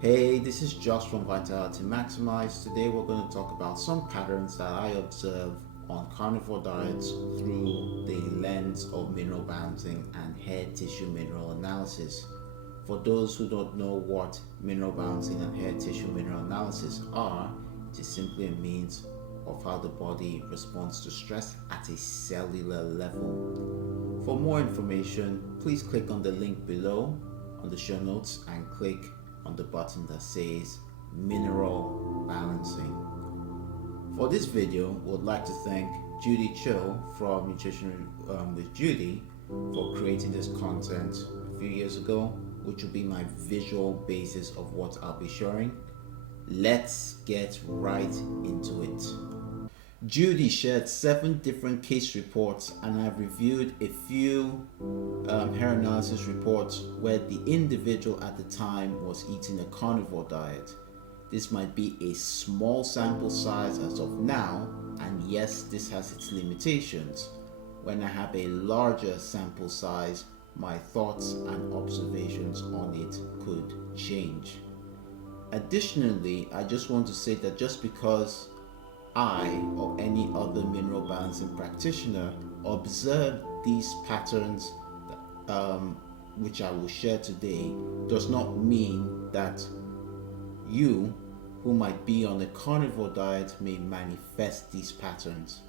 Hey, this is Josh from Vitality Maximize. Today we're going to talk about some patterns that I observe on carnivore diets through the lens of mineral balancing and hair tissue mineral analysis. For those who don't know what mineral balancing and hair tissue mineral analysis are, it is simply a means of how the body responds to stress at a cellular level. For more information, please click on the link below on the show notes and click on the button that says mineral balancing. For this video, we would like to thank Judy Cho from Nutrition with Judy for creating this content a few years ago, which will be my visual basis of what I'll be sharing. Let's get right into it. Judy shared 7 different case reports, and I've reviewed a few hair analysis reports where the individual at the time was eating a carnivore diet. This might be a small sample size as of now, and yes, this has its limitations. When I have a larger sample size, my thoughts and observations on it could change. Additionally, I just want to say that just because I or any other mineral balancing practitioner observe these patterns which I will share today does not mean that you who might be on a carnivore diet may manifest these patterns.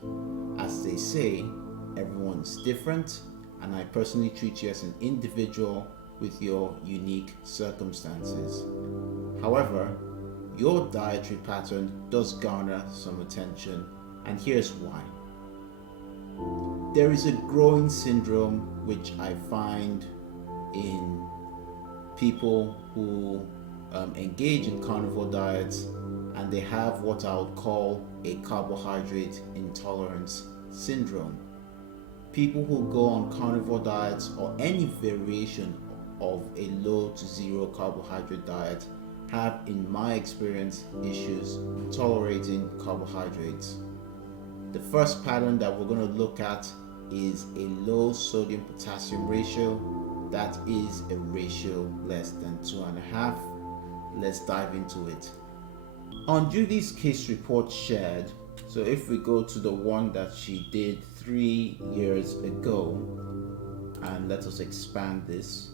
As they say, everyone's different, and I personally treat you as an individual with your unique circumstances. However, your dietary pattern does garner some attention, and here's why. There is a growing syndrome which I find in people who engage in carnivore diets, and they have what I would call a carbohydrate intolerance syndrome. People who go on carnivore diets or any variation of a low to zero carbohydrate diet have, in my experience, issues tolerating carbohydrates. The first pattern that we're going to look at is a low sodium potassium ratio. That is a ratio less than 2.5. Let's dive into it. On Judy's case report shared, so if we go to the one that she did 3 years ago, and let us expand this,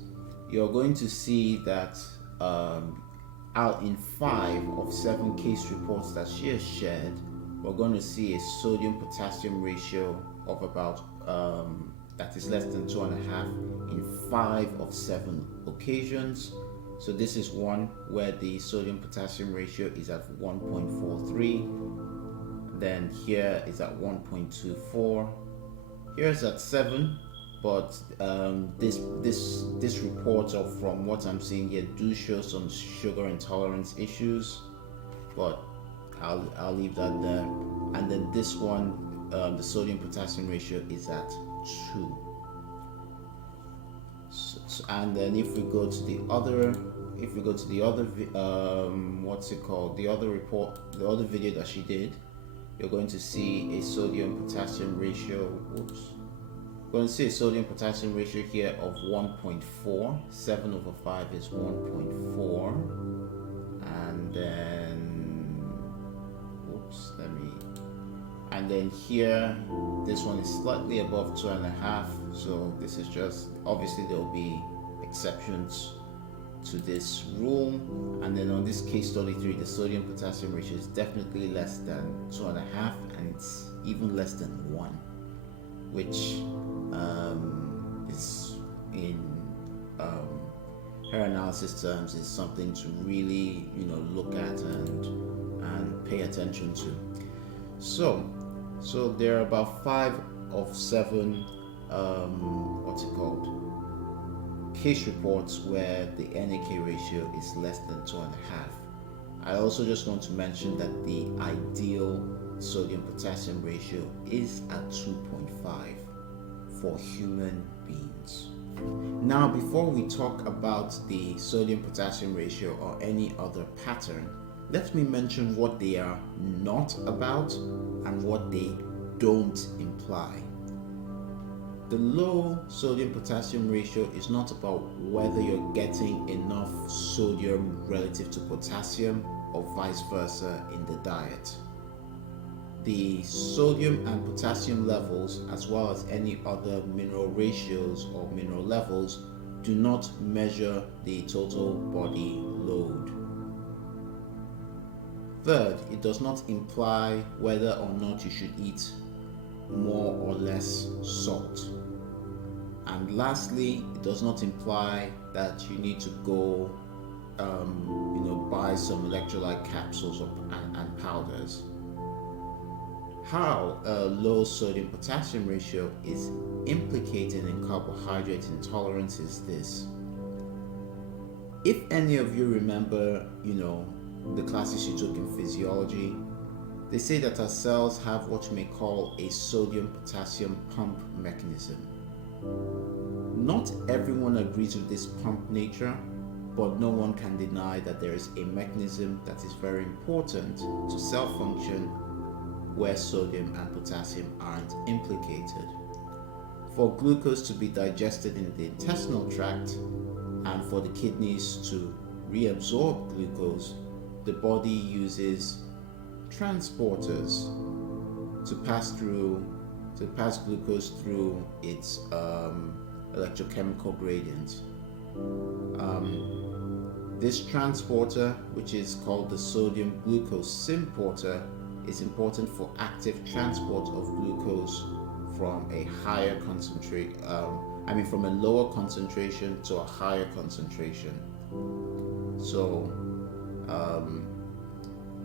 you're going to see that out in 5 of 7 case reports that she has shared, we're going to see a sodium potassium ratio of about that is less than 2.5 in 5 of 7 occasions. So this is one where the sodium potassium ratio is at 1.43, then here is at 1.24, here's at 7. But this report, or from what I'm seeing here, do show some sugar intolerance issues, but I'll leave that there. And then this one, the sodium potassium ratio is at 2. And then if we go to the other, what's it called? The other report, the other video that she did, you're going to see a sodium potassium ratio. We're going to see a sodium potassium ratio here of 1.4. 7 over 5 is 1.4. And then, and then here, this one is slightly above 2.5. So this is just, obviously there will be exceptions to this rule. And then on this case study 3, the sodium potassium ratio is definitely less than 2.5, and it's even less than 1, which is in hair analysis terms is something to really look at and pay attention to. So there are about 5 of 7 case reports where the NAK ratio is less than 2.5. I also just want to mention that the ideal sodium potassium ratio is at 2.5 for human beings. Now, before we talk about the sodium potassium ratio or any other pattern, let me mention what they are not about and what they don't imply. The the low sodium potassium ratio is not about whether you're getting enough sodium relative to potassium or vice versa in the diet. The sodium and potassium levels, as well as any other mineral ratios or mineral levels, do not measure the total body load. Third, it does not imply whether or not you should eat more or less salt. And lastly, it does not imply that you need to go buy some electrolyte capsules and powders. How a low sodium potassium ratio is implicated in carbohydrate intolerance is this. If any of you remember, the classes you took in physiology, they say that our cells have what you may call a sodium potassium pump mechanism. Not everyone agrees with this pump nature, but no one can deny that there is a mechanism that is very important to cell function where sodium and potassium aren't implicated. For glucose to be digested in the intestinal tract and for the kidneys to reabsorb glucose, the body uses transporters to pass glucose through its electrochemical gradient. This transporter, which is called the sodium glucose symporter, is important for active transport of glucose from a higher concentrate, from a lower concentration to a higher concentration. So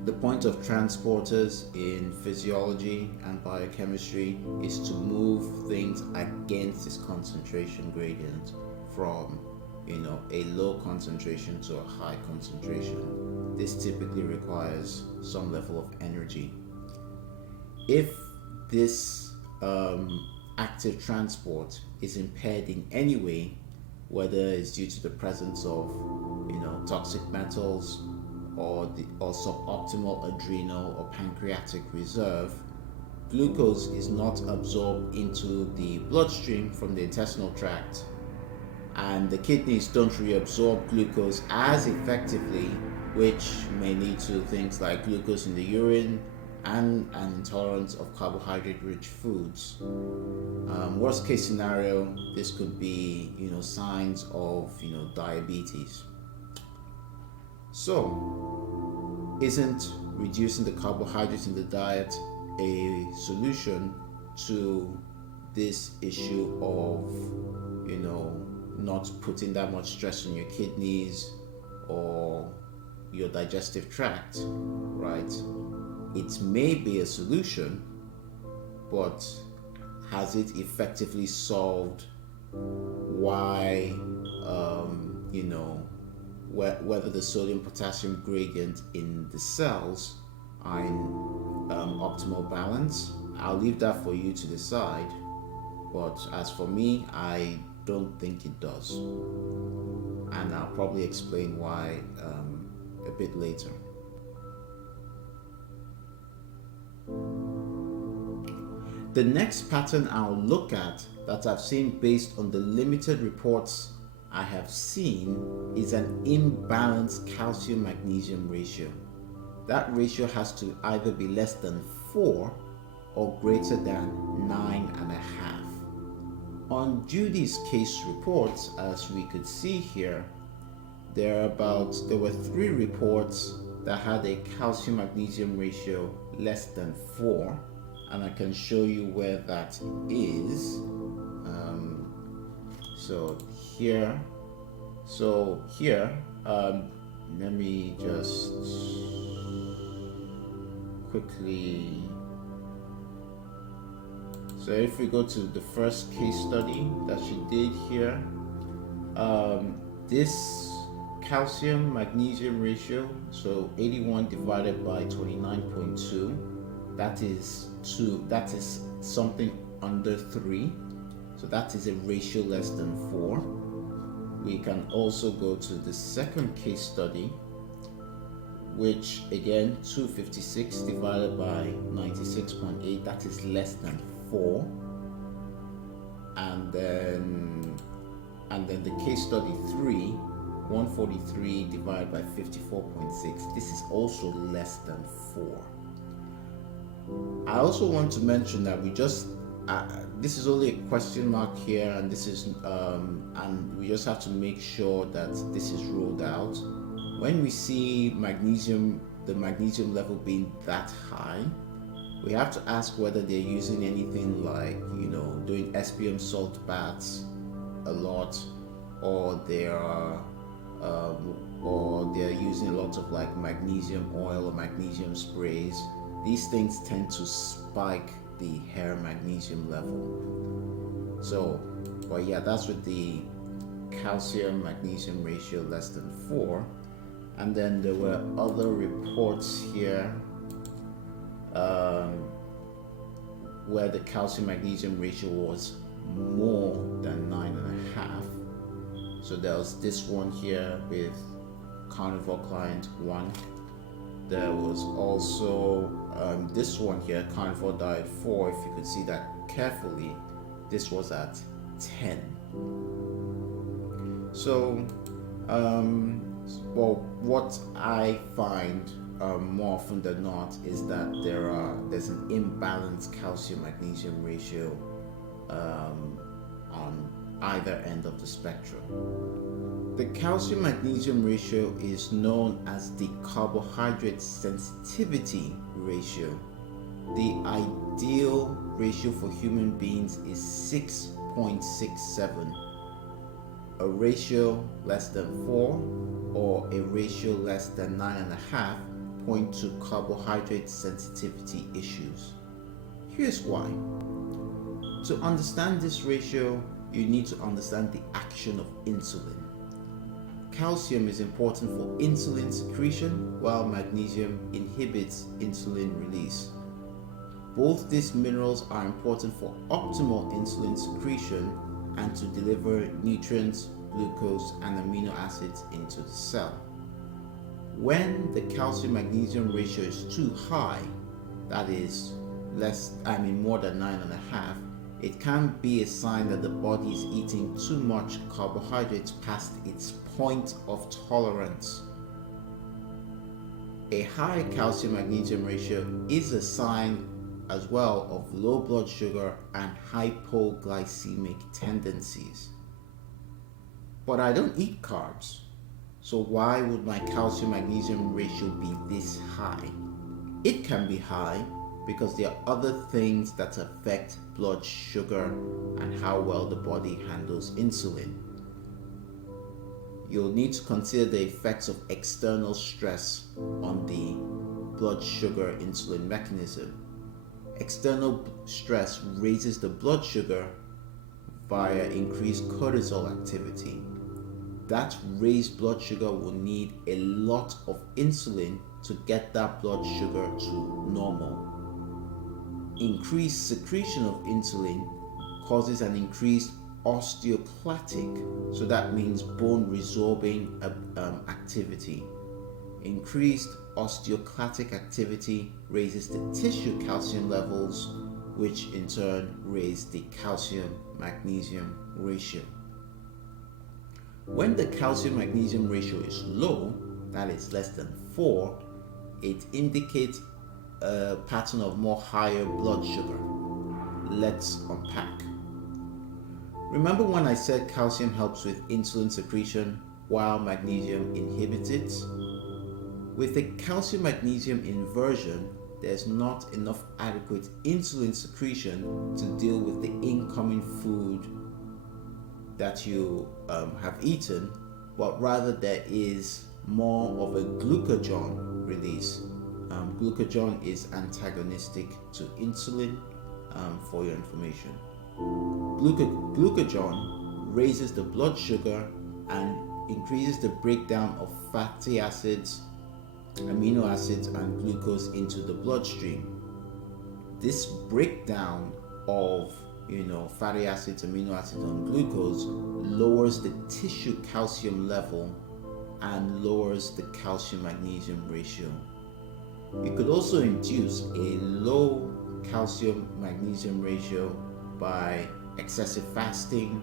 the point of transporters in physiology and biochemistry is to move things against this concentration gradient from a low concentration to a high concentration. This typically requires some level of energy. If this active transport is impaired in any way, whether it's due to the presence of toxic metals or suboptimal adrenal or pancreatic reserve, glucose is not absorbed into the bloodstream from the intestinal tract, and the kidneys don't reabsorb glucose as effectively, which may lead to things like glucose in the urine and an intolerance of carbohydrate-rich foods. Worst case scenario, this could be signs of diabetes. So, isn't reducing the carbohydrates in the diet a solution to this issue of not putting that much stress on your kidneys or your digestive tract, right? It may be a solution, but has it effectively solved why whether the sodium potassium gradient in the cells are in optimal balance? I'll leave that for you to decide, but as for me, I don't think it does, and I'll probably explain why a bit later. The next pattern I'll look at that I've seen based on the limited reports I have seen is an imbalanced calcium-magnesium ratio. That ratio has to either be less than 4 or greater than 9.5. On Judy's case reports, as we could see here, there were 3 reports that had a calcium-magnesium ratio less than 4, and I can show you where that is. Let me just quickly. So if we go to the first case study that she did here, this calcium magnesium ratio, so 81 divided by 29.2, that is something under 3, so that is a ratio less than 4. We can also go to the second case study, which again 256 divided by 96.8, that is less than 4. and then the case study 3, 143 divided by 54.6, this is also less than 4. I also want to mention that we just this is only a question mark here, and this is and we just have to make sure that this is ruled out. When we see magnesium, the magnesium level being that high, we have to ask whether they're using anything like, doing SPM salt baths a lot, or they're using a lot of like magnesium oil or magnesium sprays. These things tend to spike the hair magnesium level. So, but yeah, that's with the calcium magnesium ratio less than 4. And then there were other reports here where the calcium magnesium ratio was more than 9.5. So there was this one here with Carnivore client 1. There was also this one here, Carnivore diet 4. If you could see that carefully, this was at 10. So, well, what I find more often than not is that there's an imbalanced calcium magnesium ratio on either end of the spectrum. The calcium magnesium ratio is known as the carbohydrate sensitivity ratio. The ideal ratio for human beings is 6.67. A ratio less than 4 or a ratio less than 9.5 point to carbohydrate sensitivity issues. Here's why. To understand this ratio, you need to understand the action of insulin. Calcium is important for insulin secretion, while magnesium inhibits insulin release. Both these minerals are important for optimal insulin secretion and to deliver nutrients, glucose, and amino acids into the cell. When the calcium magnesium ratio is too high, that is more than 9.5, it can be a sign that the body is eating too much carbohydrates past its point of tolerance. A high calcium magnesium ratio is a sign as well of low blood sugar and hypoglycemic tendencies. But I don't eat carbs, so why would my calcium magnesium ratio be this high? It can be high because there are other things that affect blood sugar and how well the body handles insulin. You'll need to consider the effects of external stress on the blood sugar insulin mechanism. External stress raises the blood sugar via increased cortisol activity. That raised blood sugar will need a lot of insulin to get that blood sugar to normal. Increased secretion of insulin causes an increased osteoclastic, so that means bone resorbing activity. Increased osteoclastic activity raises the tissue calcium levels, which in turn raise the calcium magnesium ratio. When the calcium magnesium ratio is low, that is less than 4, it indicates a pattern of more higher blood sugar. Let's unpack. Remember when I said calcium helps with insulin secretion while magnesium inhibits it? With a calcium magnesium inversion, there's not enough adequate insulin secretion to deal with the incoming food that you have eaten, but rather there is more of a glucagon release. Glucagon is antagonistic to insulin, for your information. Glucagon raises the blood sugar and increases the breakdown of fatty acids, amino acids, and glucose into the bloodstream. This breakdown of fatty acids, amino acids, and glucose lowers the tissue calcium level and lowers the calcium magnesium ratio. It could also induce a low calcium magnesium ratio by excessive fasting,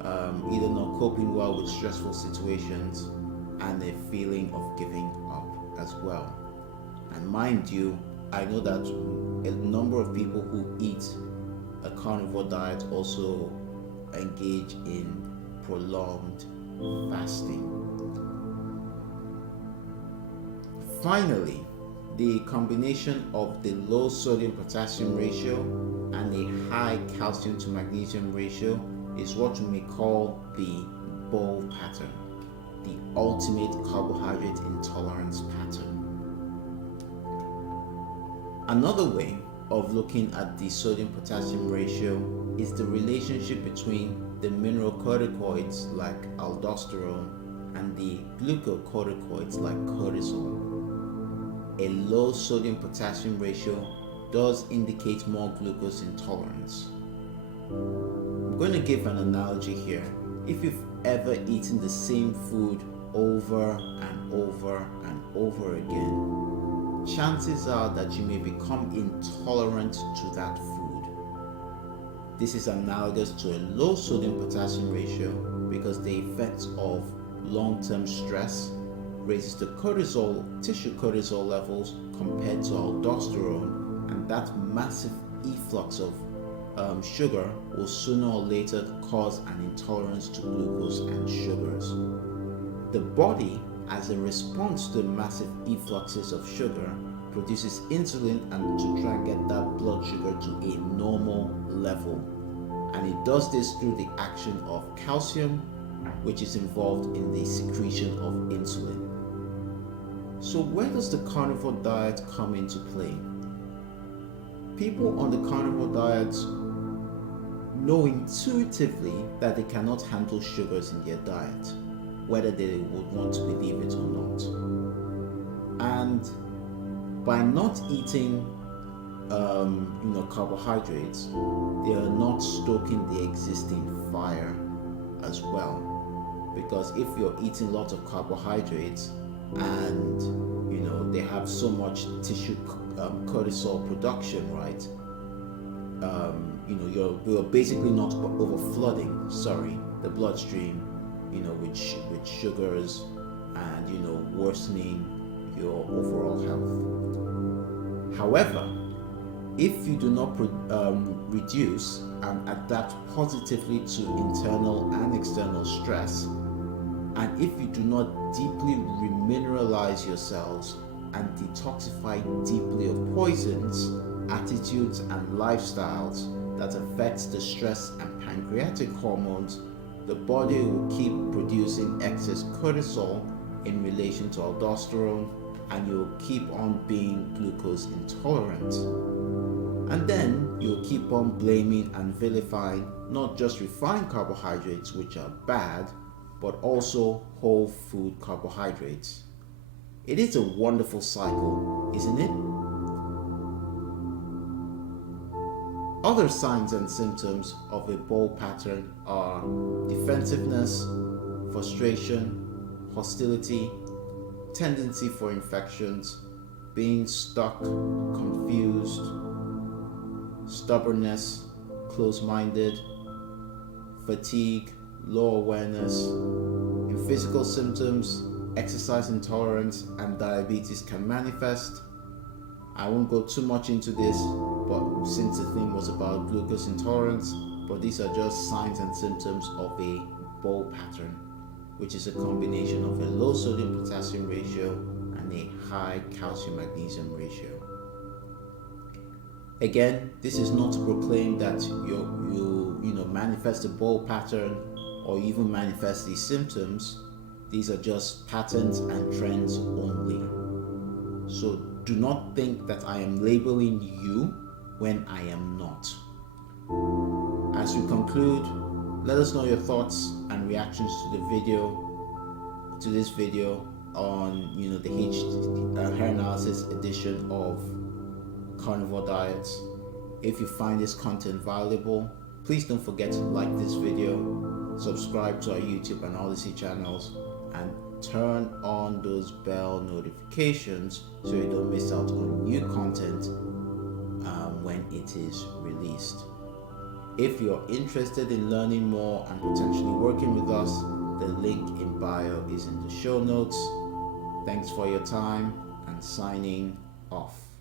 either not coping well with stressful situations, and a feeling of giving up as well. And mind you, I know that a number of people who eat a carnivore diet also engage in prolonged fasting. Finally, the combination of the low sodium potassium ratio and a high calcium to magnesium ratio is what we may call the bowl pattern, the ultimate carbohydrate intolerance pattern. Another way of looking at the sodium potassium ratio is the relationship between the mineralocorticoids like aldosterone and the glucocorticoids like cortisol. A low sodium potassium ratio does indicate more glucose intolerance. I'm going to give an analogy here. If you've ever eaten the same food over and over and over again, chances are that you may become intolerant to that food. This is analogous to a low sodium potassium ratio because the effects of long-term stress raises the tissue cortisol levels compared to aldosterone, and that massive efflux of sugar will sooner or later cause an intolerance to glucose and sugars. The body, as a response to the massive effluxes of sugar, produces insulin and to try and get that blood sugar to a normal level. And it does this through the action of calcium, which is involved in the secretion of insulin. So where does the carnivore diet come into play? People on the carnivore diet know intuitively that they cannot handle sugars in their diet, whether they would want to believe it or not. And by not eating carbohydrates, they are not stoking the existing fire as well. Because if you're eating lots of carbohydrates and they have so much tissue cortisol production, right? You're basically not over flooding the bloodstream with sugars and worsening your overall health. However, if you do not reduce and adapt positively to internal and external stress, and if you do not deeply remineralize your cells and detoxify deeply of poisons, attitudes, and lifestyles that affect the stress and pancreatic hormones, the body will keep producing excess cortisol in relation to aldosterone, and you'll keep on being glucose intolerant. And then you'll keep on blaming and vilifying not just refined carbohydrates, which are bad, but also whole food carbohydrates. It is a wonderful cycle, isn't it? Other signs and symptoms of a bowl pattern are defensiveness, frustration, hostility, tendency for infections, being stuck, confused, stubbornness, close-minded, fatigue, low awareness. In physical symptoms, exercise intolerance and diabetes can manifest. I won't go too much into this, but since the theme was about glucose intolerance, but these are just signs and symptoms of a bowl pattern, which is a combination of a low sodium potassium ratio and a high calcium magnesium ratio. Again, this is not to proclaim that you manifest a bowl pattern or even manifest these symptoms. These are just patterns and trends only. So do not think that I am labeling you when I am not. As we conclude, let us know your thoughts and reactions to this video on the hair analysis edition of Carnivore Diets. If you find this content valuable, please don't forget to like this video, subscribe to our YouTube and Odyssey channels, and turn on those bell notifications so you don't miss out on new content when it is released. If you're interested in learning more and potentially working with us, the link in bio is in the show notes. Thanks for your time and signing off.